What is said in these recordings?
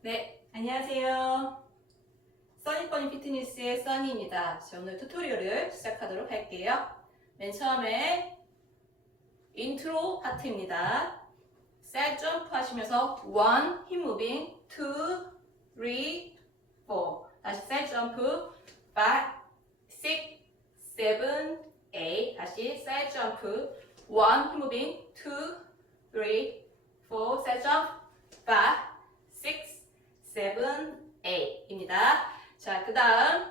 네, 안녕하세요. 써니퍼니 피트니스의 써니입니다. 자, 오늘 튜토리얼을 시작하도록 할게요. 맨 처음에 인트로 파트입니다. 셀 점프 하시면서 1, 힙 무빙, 2, 3, 4. 다시 셀 점프, 5, 6, 7, 8. 다시 셀 점프, 1, 힙 무빙, 2, 3, 4. 셀 점프, 5, 6, 7, 8입니다. 자, 그 다음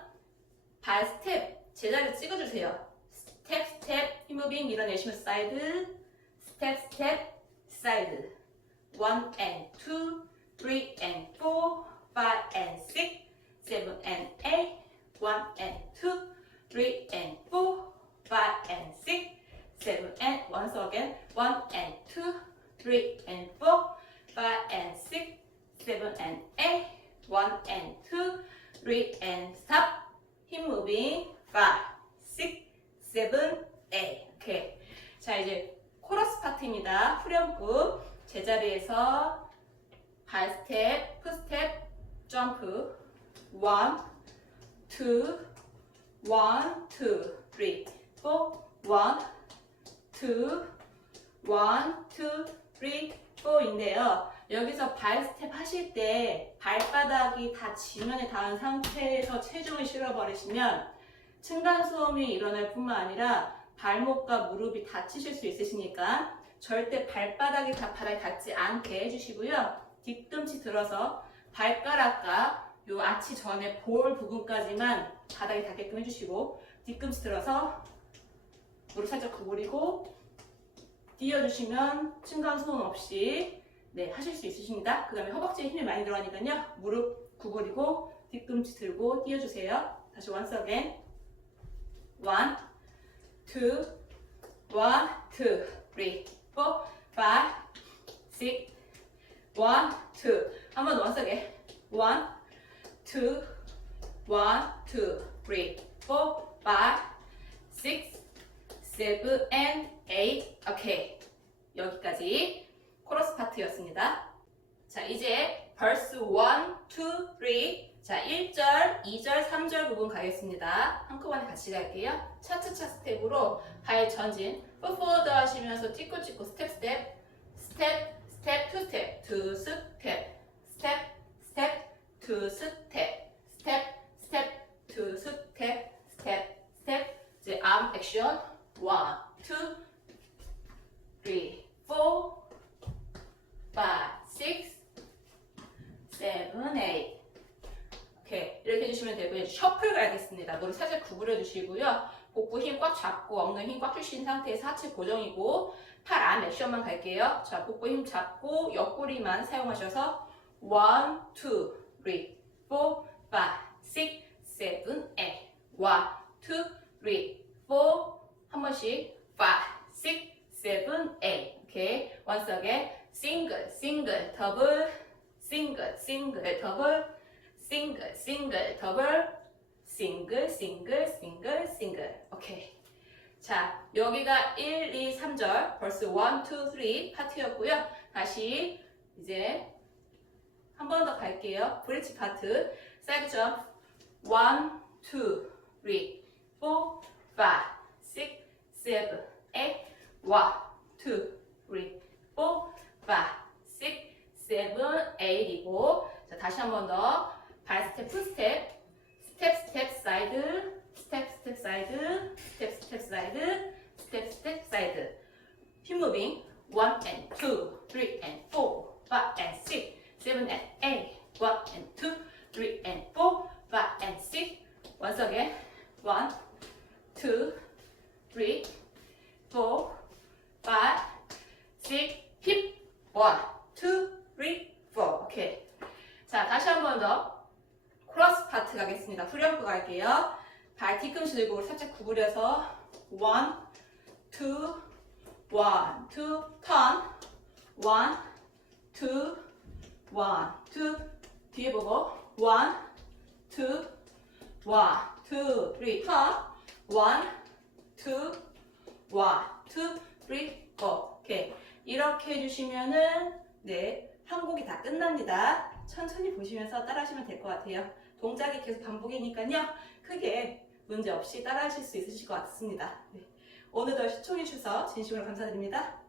발 스텝 제자리 찍어주세요. 스텝, 스텝, 힙무빙 밀어내시면 사이드, 스텝, 스텝, 사이드. 1 and 2, 3 and 4, 5 and 6, 7 and 8, 1 and 2, 3 and 4, 5 and 6, 7 and once again, 1 and 2, 3 and 4, 5 and 6, 7 and 8, 1 and 2, 3 and stop. Hip moving. 5, 6, 7, 8. 오케이. 자, 이제 코러스 파트입니다. 후렴구. 제자리에서 발 스텝, 풋 스텝, 점프. 1, 2, 1, 2, 3, 4, 1, 2, 1, 2, 3, 4인데요. 여기서 발 스텝 하실 때 발바닥이 다 지면에 닿은 상태에서 체중을 실어버리시면 층간소음이 일어날 뿐만 아니라 발목과 무릎이 다치실 수 있으시니까 절대 발바닥이 다 바닥에 닿지 않게 해주시고요. 뒤꿈치 들어서 발가락과 요 아치 전에 볼 부분까지만 바닥에 닿게끔 해주시고 뒤꿈치 들어서 무릎 살짝 구부리고 뛰어주시면 층간소음 없이 네, 하실 수 있으십니다. 그 다음에 허벅지에 힘이 많이 들어가니까요. 무릎 구부리고 뒤꿈치 들고 뛰어주세요. 다시 once again. one, two, one, two, three, four, five, six, one, two. 한번 더 once again. one, two, one, two, three, four, five, six, seven, and eight. 오케이. 여기까지. 파트였습니다. 자, 이제 verse 1, 2, 3. 자, 1절, 2절, 3절 부분 가겠습니다. 한꺼번에 같이 갈게요. 차차차 스텝으로 발 전진, forward 하시면서 찍고 찍고 스텝 스텝, 스텝, 스텝, 투 스텝, 투 스텝, 스텝, 스텝, 투 스텝, 스텝, 스텝. 이제 arm 액션 1, 2, 3, 4, 5, 6, 7, 8. 오케이. 이렇게 되고요. 셔플 가겠습니다. 무릎 살짝 구부려 주시고요. 복부 힘 꽉 잡고 엉덩이 힘 꽉 주신 상태에서 하체 고정이고 팔 안 액션만 갈게요. 자, 복부 힘 잡고 옆구리만 사용하셔서 1, 2, 3, 4, 5, 6, 7, 8. 1, 2, 3, 4. 한 번씩 5, 6, 7, 8. 오케이. once again. Single, single, double, single, single, single, single. 오케이. 자, 여기가 1, 2, 3절, 벌써 1, 2, 3 파트였고요. 다시 이제 한 번 더 갈게요. 브릿지 파트. 점프. 1, 2, 3, 4, 5, 6, 7, 8. 1, 2, 3, 4, 5, 6, 7, 8이고 자 다시 한 번 더 발 스텝 풀 스텝. 스텝 스텝 사이드. 스텝 스텝 사이드. 스텝 스텝 사이드. 스텝 스텝 사이드. 힙 무빙 1 and 2 3 and 4 5 and 6 7 and 8 1 and 2 3 and 4 5 and 6 once again 1 2 3 4 5 6힙 원, 투, 쓰리, 포. 오케이. 자, 다시 한 번 더. 크로스 파트 가겠습니다. 후렴구 갈게요. 발 뒤꿈치 들고 살짝 구부려서 원, 투, 원, 투, 턴, 원, 투, 원, 투, 뒤에 보고 원, 투, 원, 투, 쓰리, 턴, 원, 투, 원, 투, 쓰리, 포. 오케이. 이렇게 해주시면은 네 한 곡이 다 끝납니다. 천천히 보시면서 따라하시면 될 것 같아요. 동작이 계속 반복이니까요. 크게 문제 없이 따라 하실 수 있으실 것 같습니다. 네. 오늘도 시청해주셔서 진심으로 감사드립니다.